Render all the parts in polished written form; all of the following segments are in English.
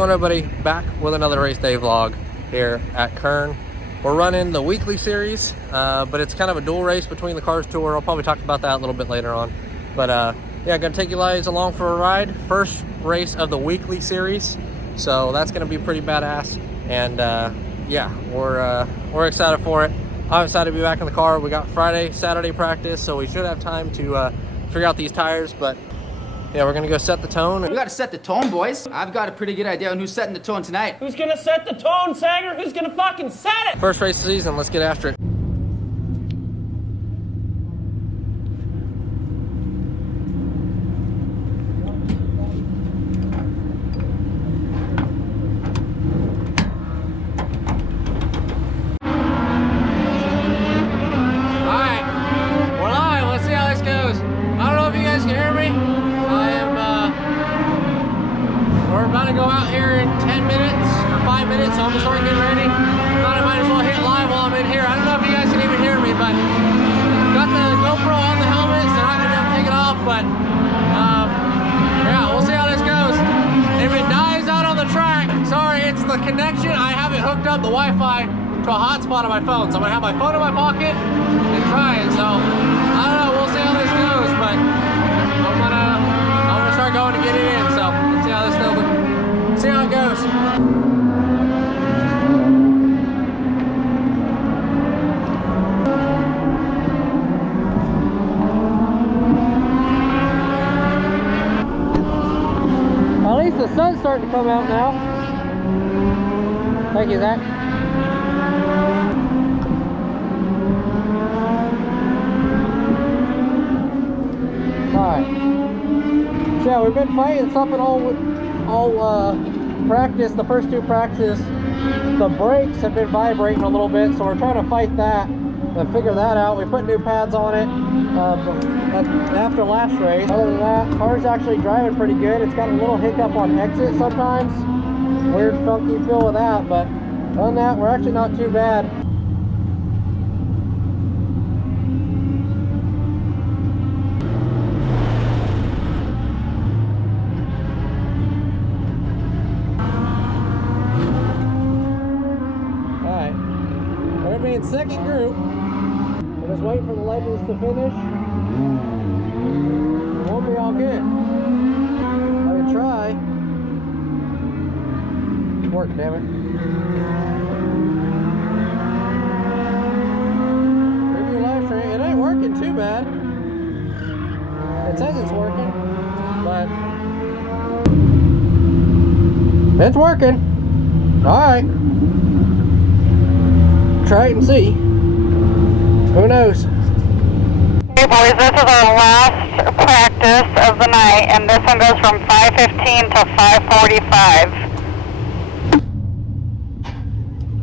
going, everybody? Back with another race day vlog here at Kern. We're running the weekly series, but it's kind of a dual race between the Cars Tour. I'll probably talk about that a little bit later on. But yeah, I'm gonna take you guys along for a ride. First race of the weekly series, so that's gonna be pretty badass. And yeah, we're excited for it. I'm excited to be back in the car. We got Friday, Saturday practice, so we should have time to figure out these tires. But yeah, we're gonna go set the tone. We gotta set the tone, boys. I've got a pretty good idea on who's setting the tone tonight. Who's gonna set the tone, Sanger? Who's gonna fucking set it? First race of the season, let's get after it. Go out here in 10 minutes or 5 minutes, so I'm gonna start getting ready. Thought I might as well hit live while I'm in here. I don't know if you guys can even hear me, but got the GoPro on the helmet, so I'm not gonna be able to take it off. But yeah, we'll see how this goes. If it dies out on the track, sorry, it's the connection. I have it hooked up the Wi-Fi to a hotspot on my phone, so I'm gonna have my phone in my pocket and try it. So I don't know. We'll see how this goes, but I'm gonna start going to get it in. So let's see how this goes. See how it goes. At least the sun's starting to come out now. Thank you, Zach. Alright. So yeah, we've been fighting something all practice. The first two practices, the brakes have been vibrating a little bit, so we're trying to fight that and figure that out. We put new pads on it after last race. Other than that, car's actually driving pretty good. It's got a little hiccup on exit sometimes. Weird funky feel with that, but other than that, we're actually not too bad. Second group. We're just waiting for the legends to finish. It won't be all good. I can try. Work, damn it. Preview live stream. It ain't working too bad. It says it's working, but it's working. All right. Try it and see. Who knows? Hey boys, this is our last practice of the night, and this one goes from 5:15 to 5:45.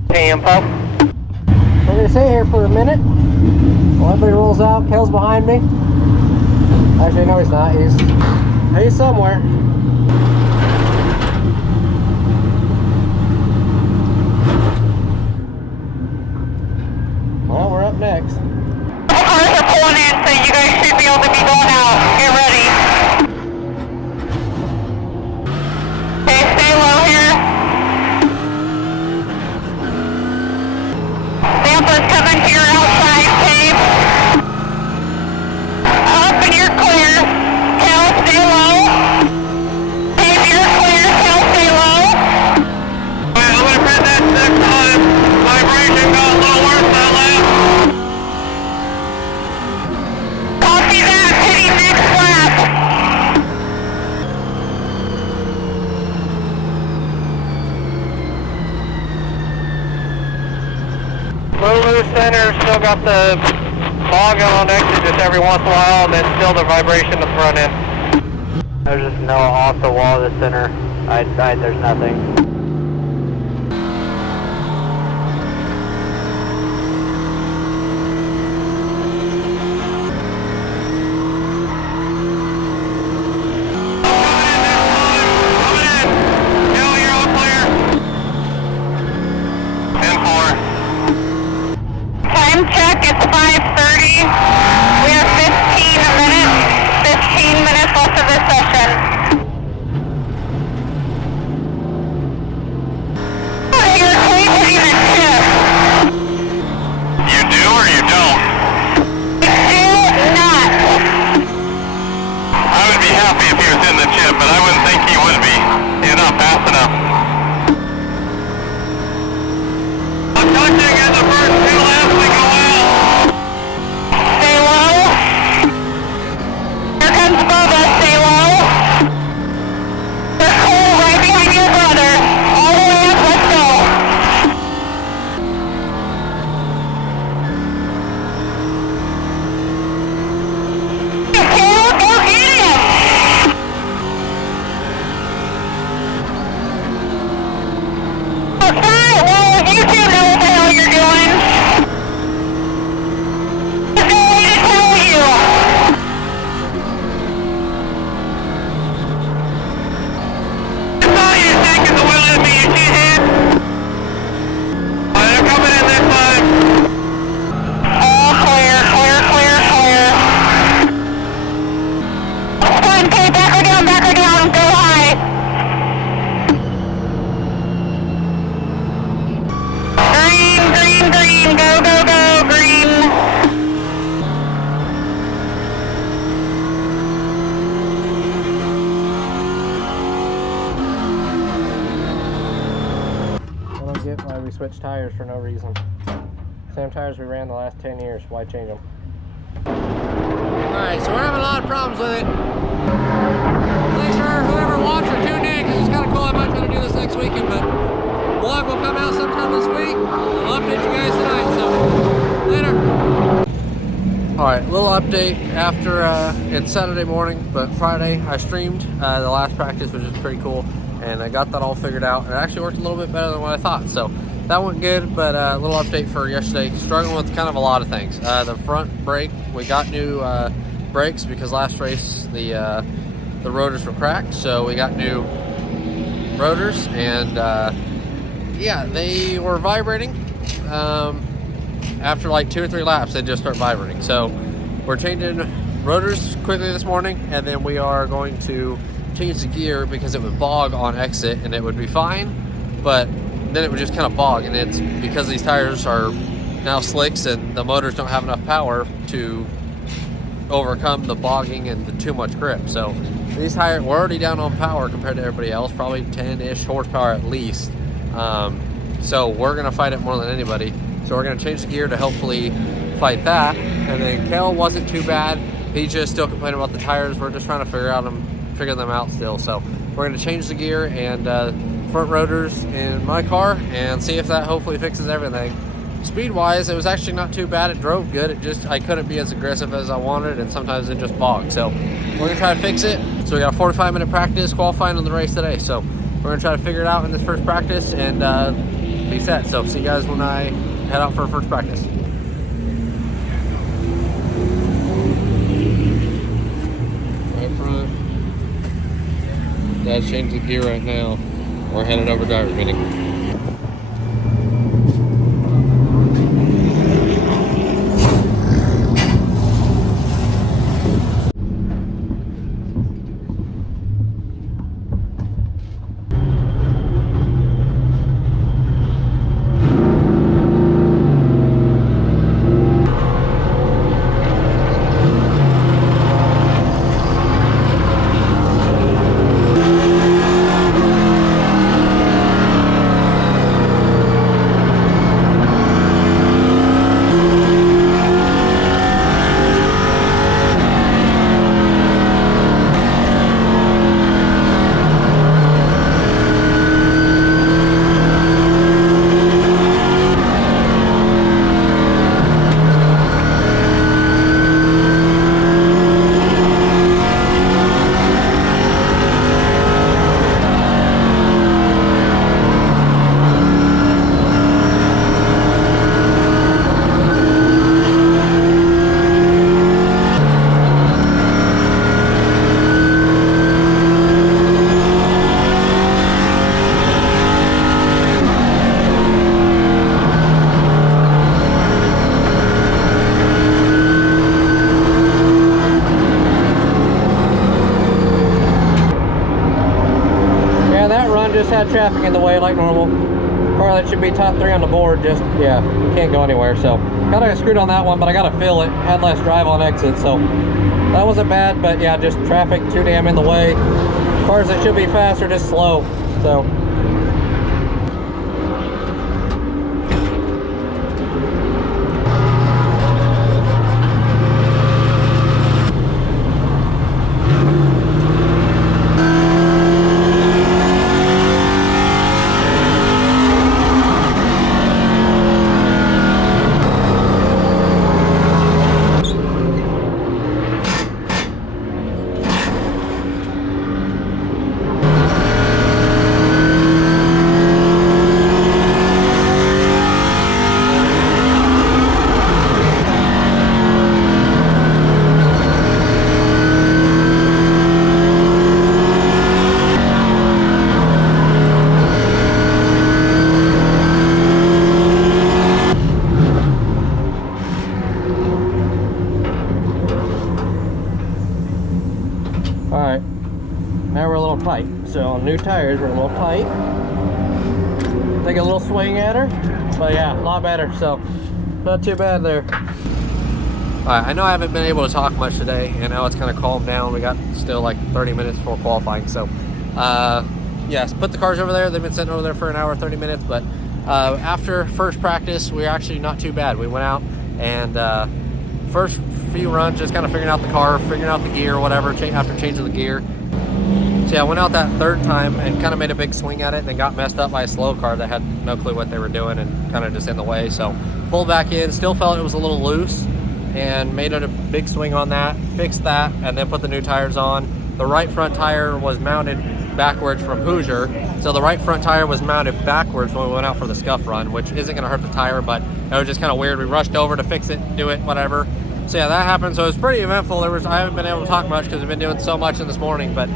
Hey, info. We're gonna stay here for a minute while everybody rolls out. Kel's behind me. Actually, no, he's not. He's somewhere. Well, we're up next. The cars are pulling in, so you guys should be able to be going out. Get ready. Okay, stay low here. Dampers coming to your outside tape. Up and you're clear. Cal, stay low. Tape, you're clear. Cal, stay low. Alright, I'm gonna press that next time. Vibration got a little worse than that last. Copy that, hitting next lap. Lulu Center still got the fog on exit just every once in a while, and then still the vibration in the front end. There's just no off the wall of the center. There's nothing. Check, it's 5:30. We have 15 minutes left of this session. switch tires for no reason. Same tires we ran the last 10 years. Why change them? Alright, so we're having a lot of problems with it. Thanks for whoever watched or tuned in, because it's kind of cool. I might try to do this next weekend, but vlog will come out sometime this week. I'll update you guys tonight, so later. Alright, little update after it's Saturday morning, but Friday I streamed the last practice, which is pretty cool, and I got that all figured out, and it actually worked a little bit better than what I thought, so that went good. But a little update for yesterday, struggling with kind of a lot of things. The front brake, we got new brakes because last race the rotors were cracked, so we got new rotors, and yeah, they were vibrating. After like 2 or 3 laps, they just start vibrating. So we're changing rotors quickly this morning, and then we are going to change the gear because it would bog on exit and it would be fine, but then it would just kind of bog, and it's because these tires are now slicks and the motors don't have enough power to overcome the bogging and the too much grip. So these tires, we're already down on power compared to everybody else, probably 10-ish horsepower at least. So we're gonna fight it more than anybody. So we're gonna change the gear to hopefully fight that. And then Kel wasn't too bad. He's just still complaining about the tires. We're just trying to figure them out still. So we're gonna change the gear and front rotors in my car and see if that hopefully fixes everything. Speed wise, it was actually not too bad. It drove good. It just, I couldn't be as aggressive as I wanted, and sometimes it just bogged. So we're gonna try to fix it. So we got a 45-minute practice qualifying on the race today. So we're gonna try to figure it out in this first practice and be set. So see you guys when I head out for our first practice. Right front. Dad's changing the gear right now. We're headed over driver's meeting. Just had traffic in the way like normal. Car that should be top 3 on the board, just, yeah, can't go anywhere. So kind of screwed on that one, but I gotta feel it. Had less drive on exit, so that wasn't bad. But yeah, just traffic too damn in the way. Cars that should be faster, just slow. So alright, now we're a little tight. So on new tires, we're a little tight. Take a little swing at her, but yeah, a lot better. So not too bad there. Alright, I know I haven't been able to talk much today, and now it's kind of calmed down. We got still like 30 minutes before qualifying. So yes, put the cars over there. They've been sitting over there for an hour, 30 minutes, but after first practice, we were actually not too bad. We went out and first few runs just kind of figuring out the car, figuring out the gear, whatever, after changing the gear. So yeah, I went out that third time and kind of made a big swing at it, and then got messed up by a slow car that had no clue what they were doing and kind of just in the way. So pulled back in, still felt it was a little loose, and made it a big swing on that, fixed that, and then put the new tires on. The right front tire was mounted backwards from Hoosier, so the right front tire was mounted backwards when we went out for the scuff run, which isn't going to hurt the tire, but it was just kind of weird. We rushed over to fix it, do it, whatever. So yeah, that happened. So it was pretty eventful. I haven't been able to talk much because we've been doing so much in this morning, but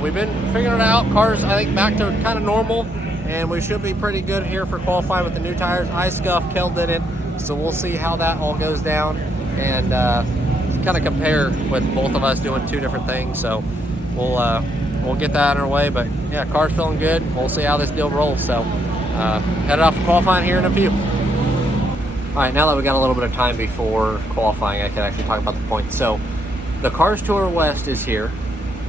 we've been figuring it out. Cars, I think, back to kind of normal, and we should be pretty good here for qualifying with the new tires. I scuffed, Kel didn't, so we'll see how that all goes down and kind of compare with both of us doing two different things. So we'll get that on our way. But yeah, car's feeling good. We'll see how this deal rolls. So headed off for qualifying here in a few. All right, now that we got a little bit of time before qualifying, I can actually talk about the points. So the Cars Tour West is here,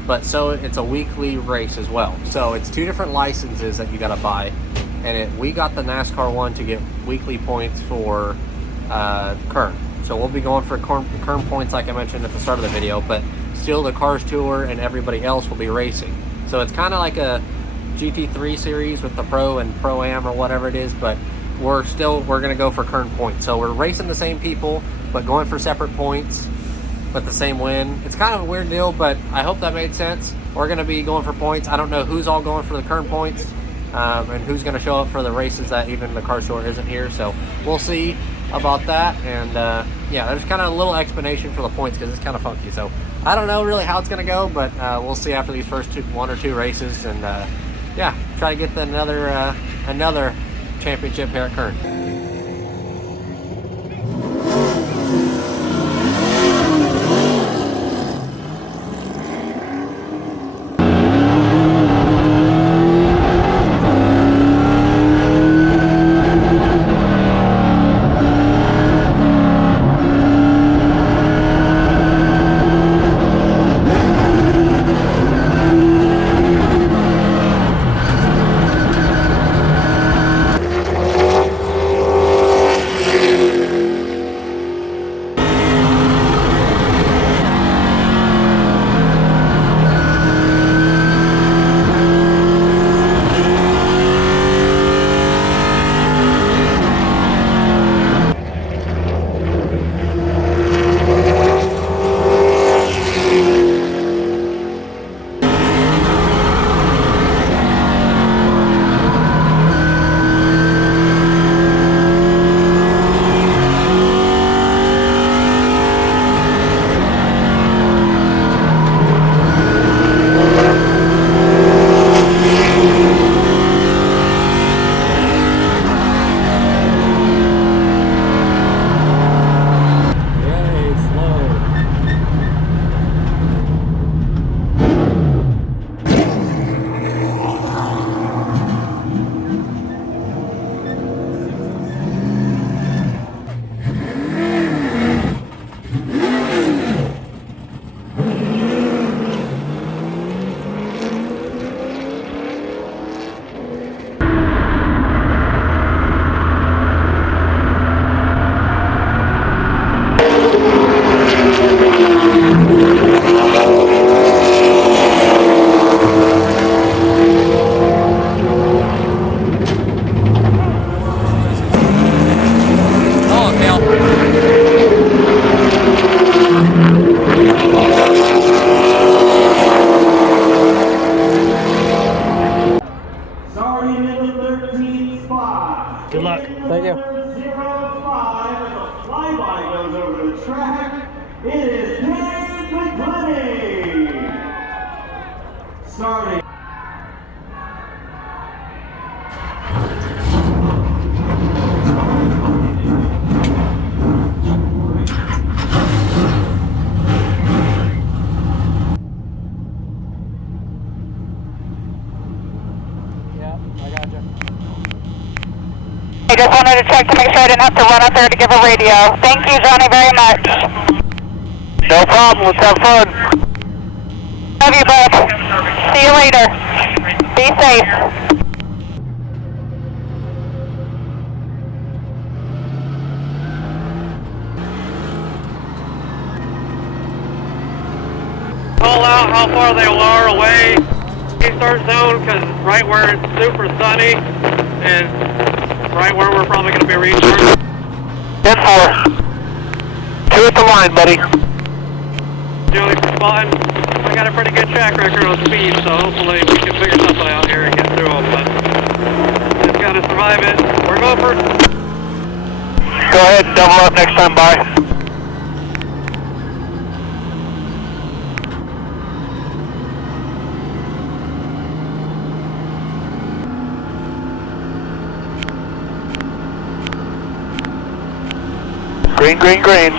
but so it's a weekly race as well. So it's two different licenses that you got to buy, and we got the NASCAR one to get weekly points for Kern. So we'll be going for Kern points like I mentioned at the start of the video, but still the Cars Tour and everybody else will be racing. So it's kind of like a GT3 series with the Pro and Pro-Am or whatever it is, but we're going to go for Kern points. So we're racing the same people, but going for separate points, but the same win. It's kind of a weird deal, but I hope that made sense. We're going to be going for points. I don't know who's all going for the Kern points and who's going to show up for the races that even the Car Tour isn't here. So we'll see about that. And yeah, there's kind of a little explanation for the points because it's kind of funky. So I don't know really how it's going to go, but we'll see after these first one or two races. And yeah, try to get another championship here at Kern. Good luck. Thank you. 05 as the flyby goes over the track. It is Dave McClenny. Starting. I just wanted to check to make sure I didn't have to run up there to give a radio. Thank you, Johnny, very much. No problem. Let's have fun. Love you both. See you later. Be safe. out how far they are away. Start zone, because right where it's super sunny is right where we're probably going to be restarting. 10-4. 2 at the line, buddy. Julie for spotting. I got a pretty good track record on speed, so hopefully we can figure something out here and get through them, but just got to survive it. We're going for... Go ahead and double up next time by. Green, green, green.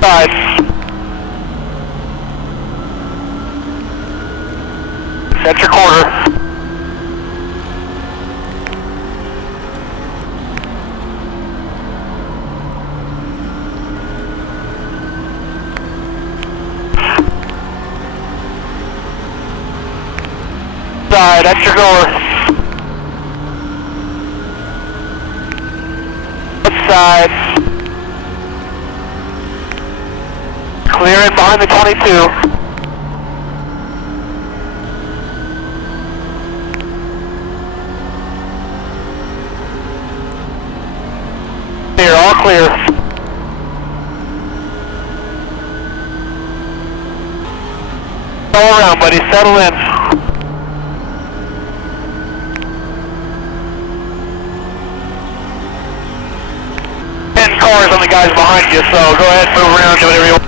Side. Set your corner. Side, that's your goer. Side. Clear it behind the 22. Clear, all clear. All around, buddy, settle in. Cars on the guys behind you, so go ahead, move around, do whatever you want.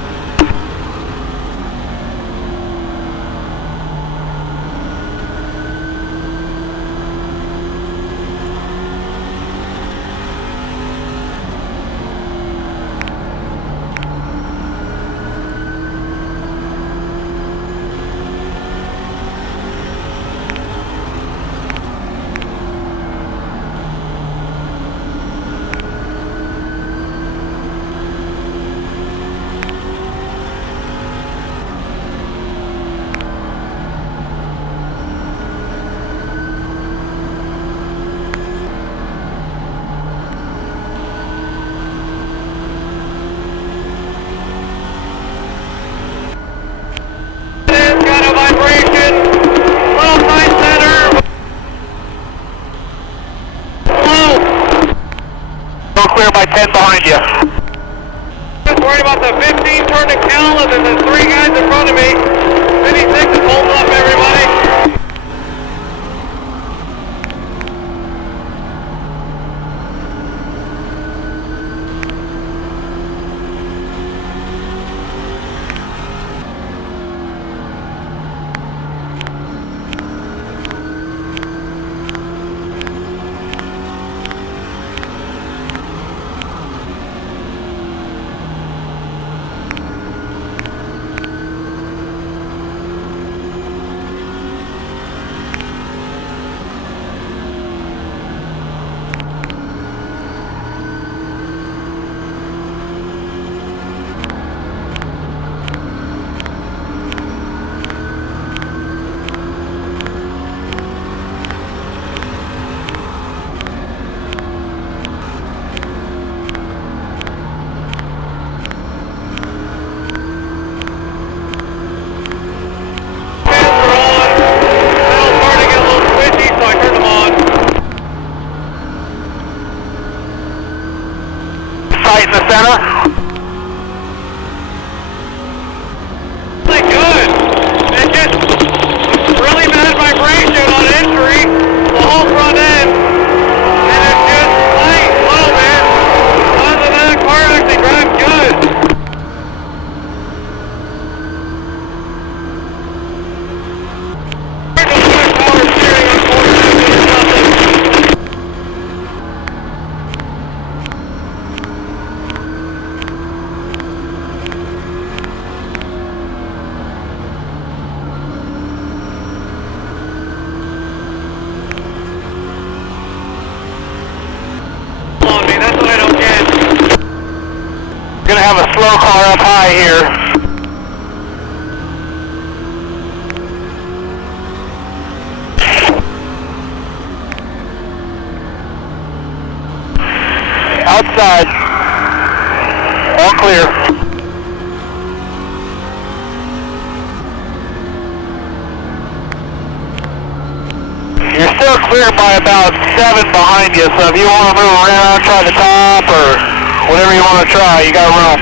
Clear by 10 behind you. Just worried about the 15 turning Cal and then the 3 guys in front of me. 56 is holding up everybody. In the center. Really good. It just really bad vibration on entry, the whole front end, and it's just light, low, man. Other than that, car actually drives good. There's no good power steering, unfortunately, or something. Gonna have a slow car up high here. Outside. All clear. You're still clear by about 7 behind you, so if you want to move around, try the top, or whatever you want to try, you got room.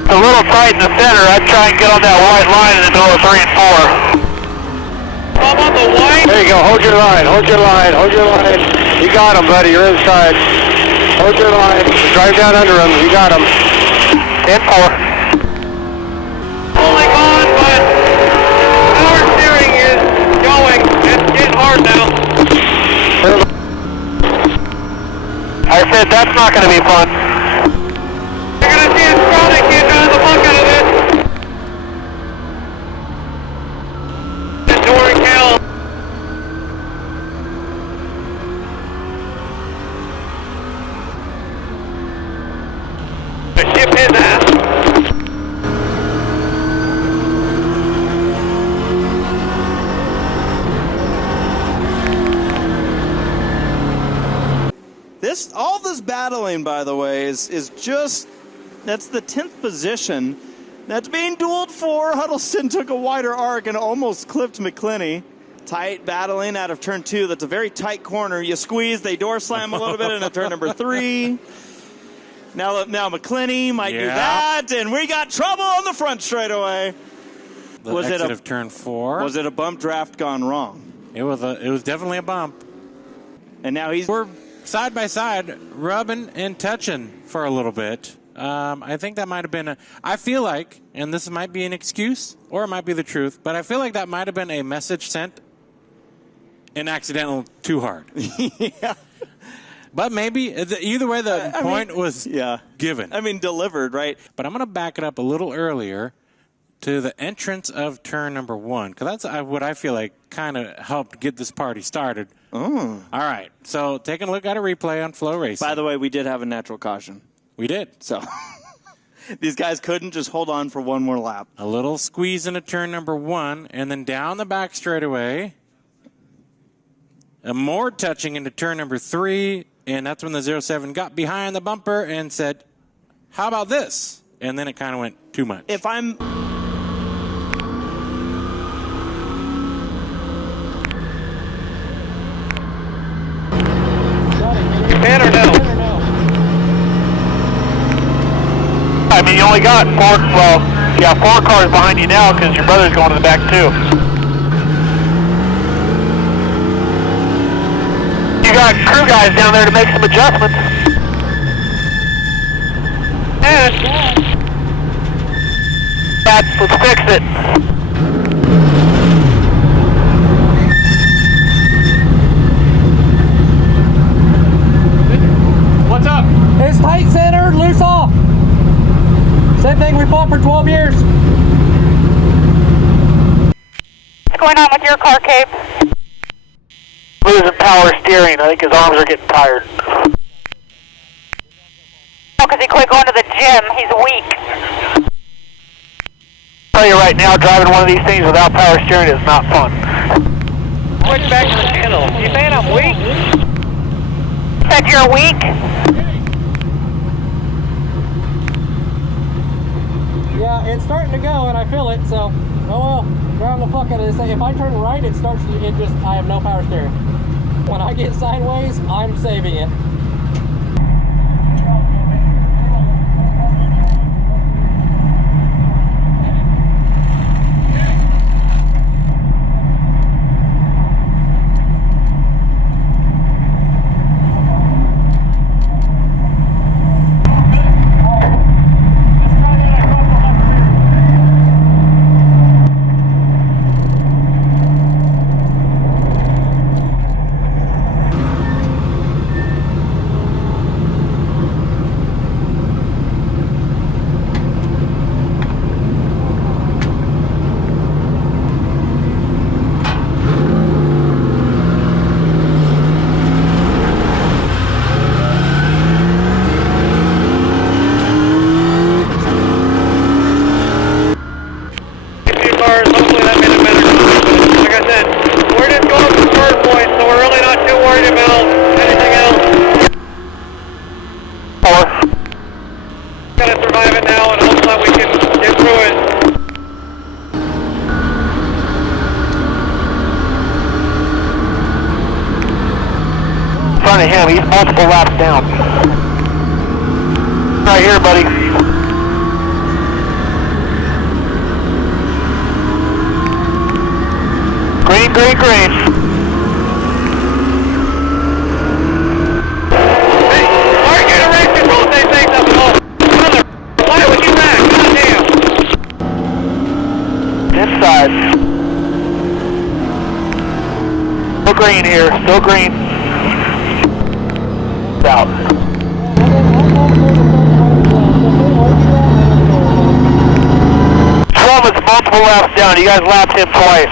It's a little tight in the center. I'd try and get on that white line in the middle of 3 and 4. I'm on the white. There you go. Hold your line. Hold your line. Hold your line. You got him, buddy. You're inside. Hold your line. Drive down under him. You got him. 10-4. Pulling on, but power steering is going. It's getting hard now. I said that's not going to be fun. You're going to see it's probably can't drive the fuck out of this. Enduring hell. Ship his ass. All this battling, by the way, is just, that's the 10th position. That's being dueled for. Huddleston took a wider arc and almost clipped McClinney. Tight battling out of turn 2. That's a very tight corner. You squeeze, they door slam a little bit into turn number 3. Now McClinney might do that, and we got trouble on the front straightaway. Was it of turn 4? Was it a bump draft gone wrong? It was definitely a bump. And now we're side by side, rubbing and touching for a little bit. I think that might have been I feel like, and this might be an excuse, or it might be the truth, but I feel like that might have been a message sent and accidental too hard. Yeah. But maybe, either way, the point was given. I mean, delivered, right? But I'm going to back it up a little earlier to the entrance of turn number 1, because that's what I feel like kind of helped get this party started. Oh. All right, so taking a look at a replay on Flow Racing. By the way, we did have a natural caution. We did. So these guys couldn't just hold on for one more lap. A little squeeze into turn number 1, and then down the back straightaway. And more touching into turn number 3, and that's when the 07 got behind the bumper and said, how about this? And then it kind of went too much. If I'm... Pan or no? I mean, you only got 4 cars behind you now because your brother's going to the back too. You got crew guys down there to make some adjustments. And let's fix it. What's up? It's tight center, loose off. Same thing we fought for 12 years. What's going on with your car, Cape? Losing power steering. I think his arms are getting tired. Oh, because he quit going to the gym. He's weak. I'll tell you right now, driving one of these things without power steering is not fun. Switch back to the channel. You saying I'm weak? Said you're weak? Yeah, it's starting to go, and I feel it, so, oh well, drive the fuck out of this. If I turn right, I have no power steering. When I get sideways, I'm saving it. multiple laps down. Right here, buddy. Green, green, green. Hey, Mark, you're the race control, say things up below. Brother, why would you back? Goddamn. Inside. Still green here, still green. Out. Is multiple laps down. You guys lapped him twice.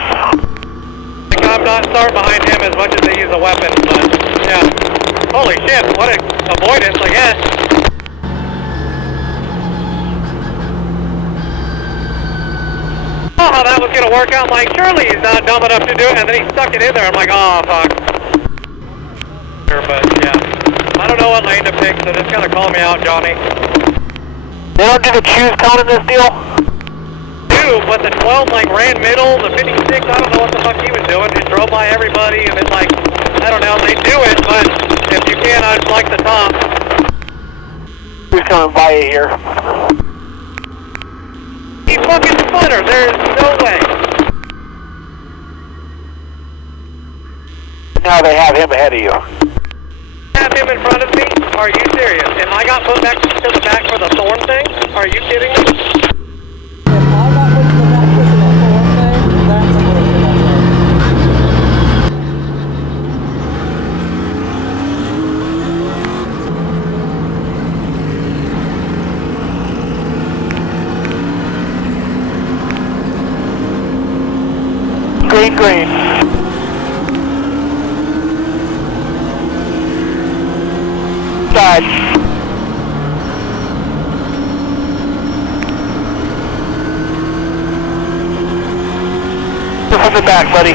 I'm not starting behind him as much as they use a weapon, but yeah. Holy shit, what an avoidance, I guess. Oh, how that was gonna work out. I'm like, surely he's not dumb enough to do it, and then he stuck it in there. I'm like, oh, fuck. But yeah, I don't know what lane to pick, so just kind of call me out, Johnny. They don't do the choose cone in this deal? But the 12 like ran middle, the 56, I don't know what the fuck he was doing, just drove by everybody, and it's like, I don't know, they do it, but if you can, I'd like the top. Who's coming by you here? He's fucking splitter, there's no way. Now they have him ahead of you. Have him in front of me? Are you serious? And I got put back to the back for the thorn thing? Are you kidding me? Green, green. Side. From the back, buddy.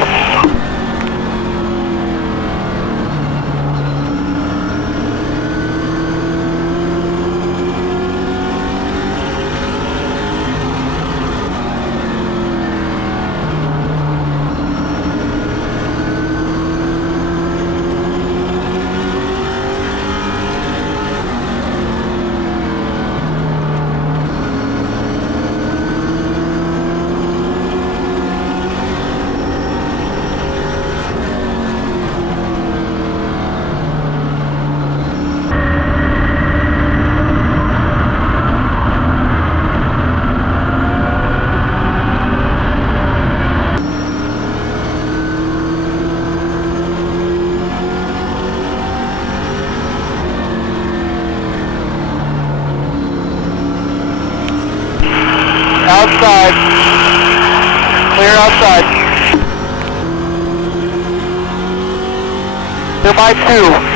Outside. Clear outside. They're by 2.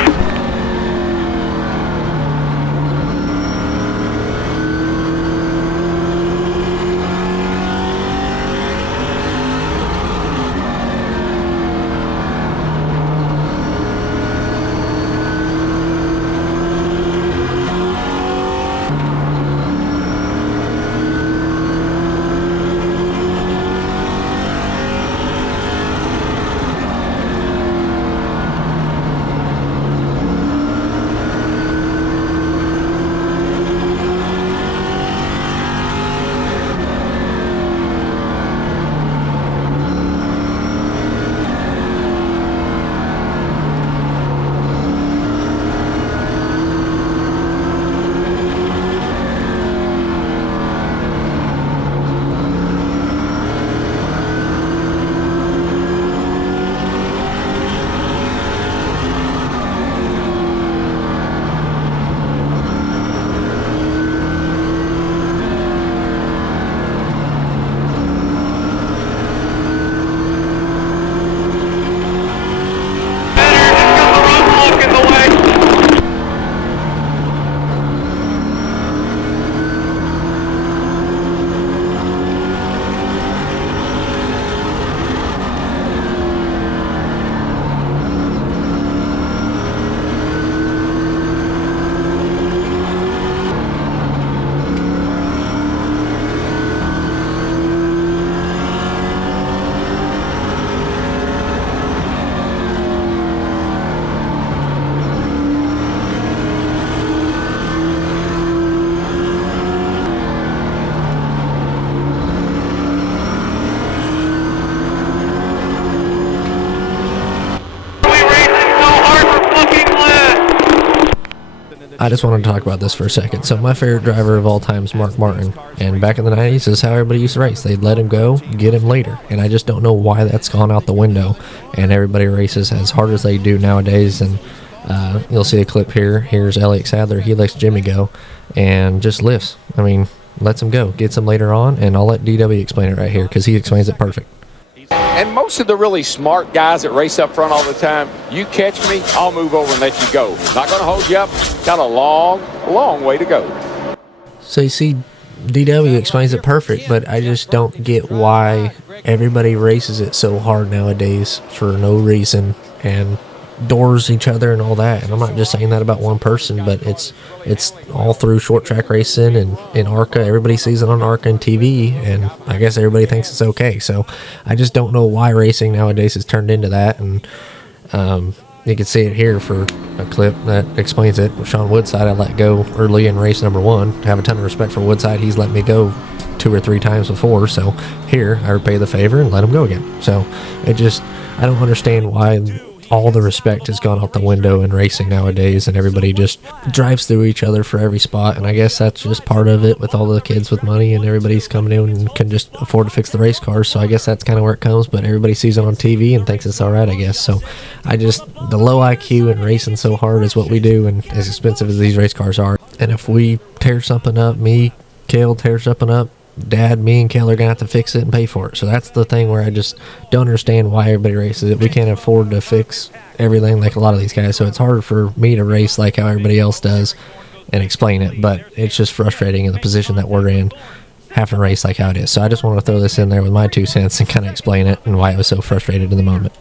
I just wanted to talk about this for a second. So my favorite driver of all time is Mark Martin, and back in the 90s, this is how everybody used to race. They'd let him go, get him later, and I just don't know why that's gone out the window, and everybody races as hard as they do nowadays. And you'll see a clip here. Here's Elliott Sadler. He lets Jimmy go and just lifts. I mean, lets him go, gets him later on, and I'll let DW explain it right here because he explains it perfect. And most of the really smart guys that race up front all the time, you catch me, I'll move over and let you go. Not going to hold you up. Got a long way to go. So you see, DW explains it perfect, but I just don't get why everybody races it so hard nowadays for no reason and doors each other and all that. And I'm not just saying that about one person, but it's all through short track racing and in ARCA. Everybody sees it on ARCA and TV, and I guess everybody thinks it's okay. So I just don't know why racing nowadays has turned into that. And you can see it here for a clip that explains it. Sean Woodside, I let go early in race number 1. I have a ton of respect for Woodside. He's let me go 2 or 3 times before, so here I repay the favor and let him go again. So I don't understand why all the respect has gone out the window in racing nowadays, and everybody just drives through each other for every spot. And I guess that's just part of it with all the kids with money, and everybody's coming in and can just afford to fix the race cars. So I guess that's kind of where it comes, but everybody sees it on TV and thinks it's all right, I guess. So the low IQ and racing so hard is what we do, and as expensive as these race cars are. And if we tear something up, Kale tear something up, Dad, me and Kale are going to have to fix it and pay for it. So that's the thing where I just don't understand why everybody races it. We can't afford to fix everything like a lot of these guys. So it's hard for me to race like how everybody else does and explain it. But it's just frustrating in the position that we're in, having to race like how it is. So I just want to throw this in there with my 2 cents and kind of explain it and why I was so frustrated in the moment.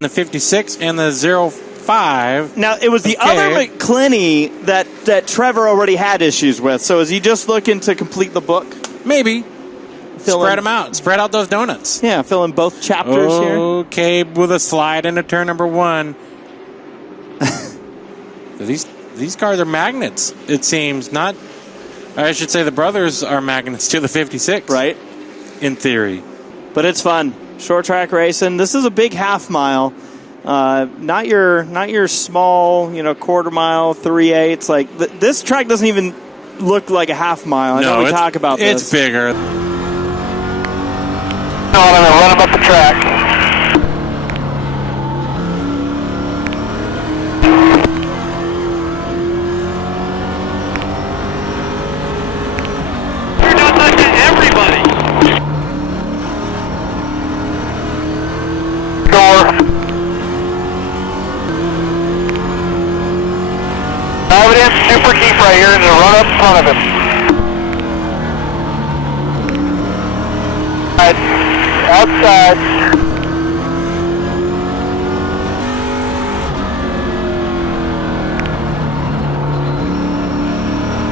The 56 and the 05. Now, it was the other McClinney that Trevor already had issues with. So is he just looking to complete the book? Maybe. Spread them out. Spread out those donuts. Yeah, fill in both chapters here. Okay, with a slide into turn number 1. These cars are magnets, it seems. I should say the brothers are magnets to the 56. Right. In theory. But it's fun. Short track racing. This is a big half mile. Not your small, quarter mile, 3/8. Like this track doesn't even look like a half mile. I know we talk about this. It's bigger. No, I'm going to run him up the track. Super deep right here and run up in front of him. Outside.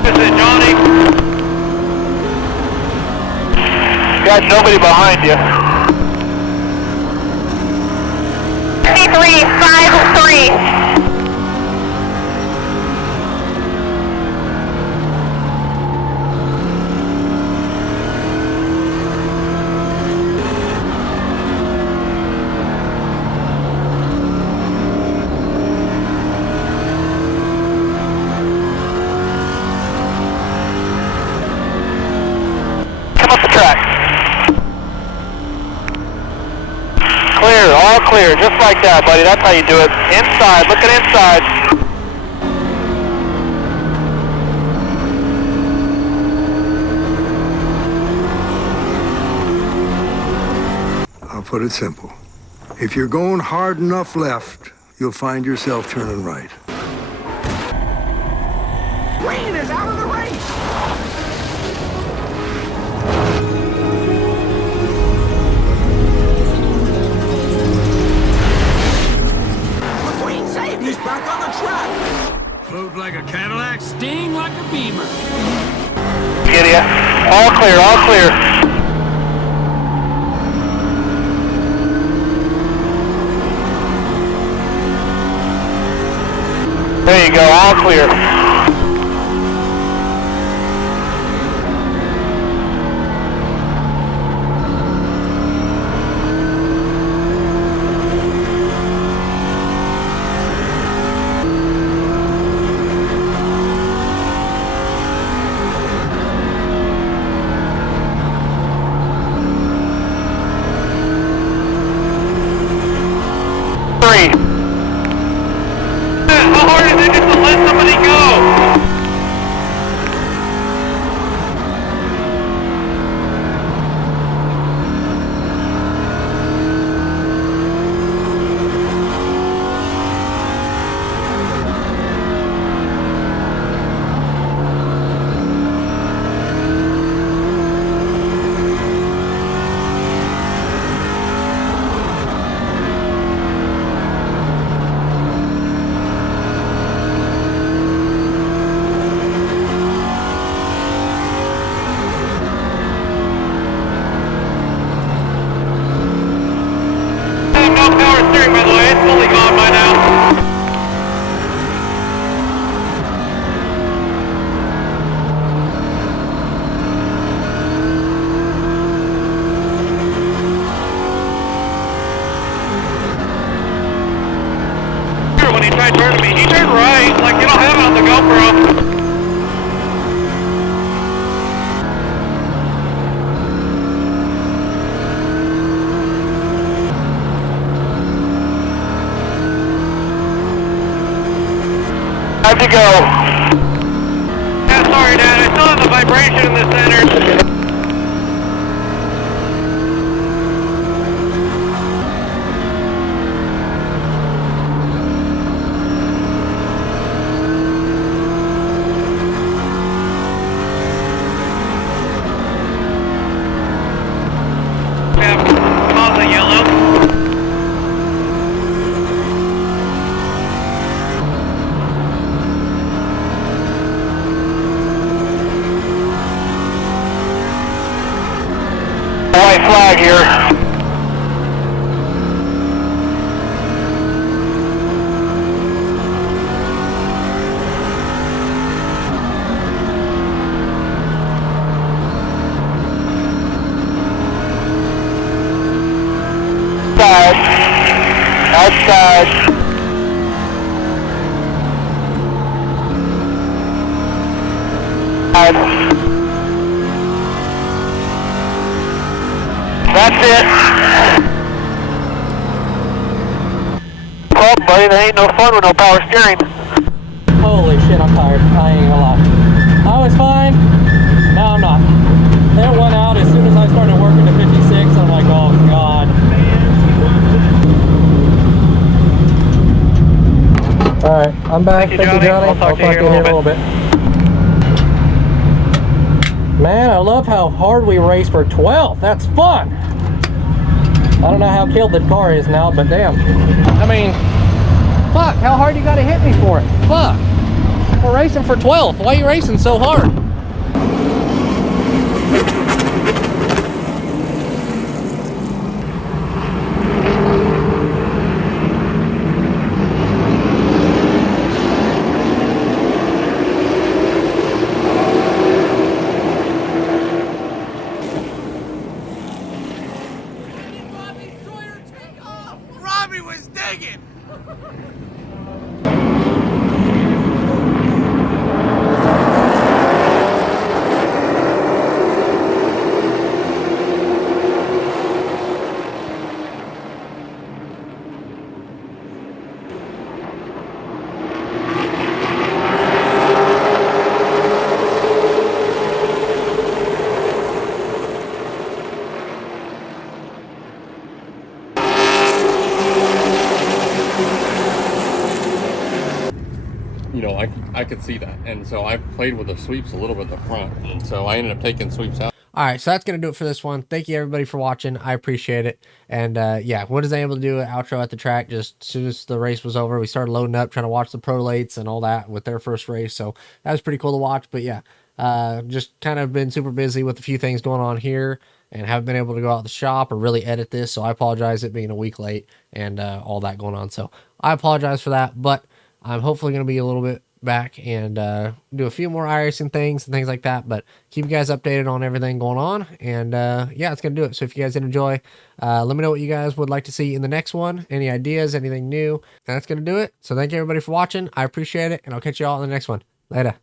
Is it Johnny? Got nobody behind you. 5353. Clear, just like that, buddy. That's how you do it. Inside, look at inside. I'll put it simple. If you're going hard enough left, you'll find yourself turning right. Green is out of the race! race back on the track. Float like a Cadillac, sting like a Beamer. Get ya. All clear, all clear. There you go, all clear. How hard is it just to let somebody go? How'd you go? Yeah, sorry, Dad. I still have the vibration in the center. White flag here. Outside. That's it. Well, buddy, there ain't no fun with no power steering. Holy shit, I'm tired. I ain't gonna lie. I was fine. Now I'm not. It went out as soon as I started working to 56. I'm like, oh god. Alright, I'm back. Thank you, Johnny. I'll talk to you here in a little bit. Man, I love how hard we race for 12th. That's fun. I don't know how killed the car is now, but damn. I mean, fuck, how hard you gotta hit me for it? Fuck. We're racing for 12th. Why are you racing so hard? You know, I could see that, and so I played with the sweeps a little bit in the front, and so I ended up taking sweeps out. All right, so that's going to do it for this one. Thank you, everybody, for watching. I appreciate it. And, yeah, was able to do an outro at the track just as soon as the race was over. We started loading up, trying to watch the pro lates and all that with their first race. So that was pretty cool to watch. But, yeah, just kind of been super busy with a few things going on here and haven't been able to go out to the shop or really edit this. So I apologize it being a week late and all that going on. So I apologize for that. But I'm hopefully going to be a little bit back and do a few more iRacing things and things like that, but keep you guys updated on everything going on. And yeah, it's gonna do it. So if you guys did enjoy, let me know what you guys would like to see in the next one, any ideas, anything new. And that's gonna do it. So thank you everybody for watching. I appreciate it, and I'll catch you all in the next one. Later.